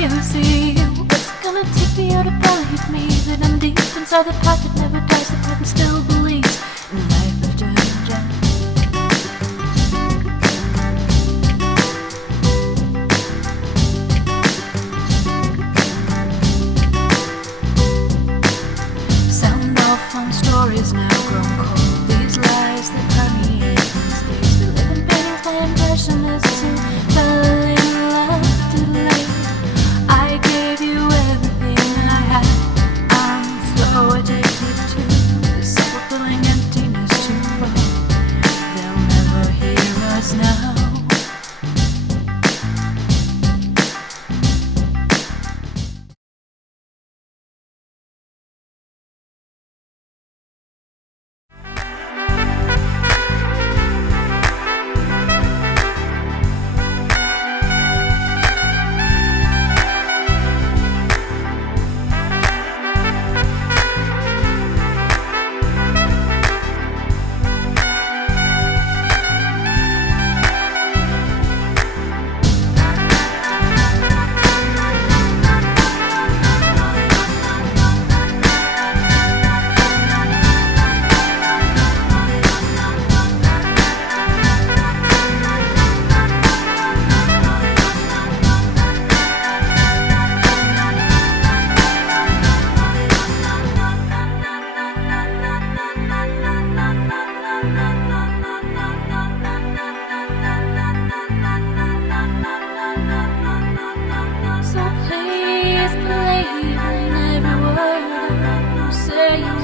you see what's gonna take me out to believe me that I'm deep inside the part that never dies, the part that still believes in life after death. Sound off on stories now grown cold. These lies that permeate these days. We live in pain, my impression is to fell in love too late. I gave you everything I had. I'm so addicted to the self-fulfilling emptiness too far. They'll never hear us now. So please believe in every word you say.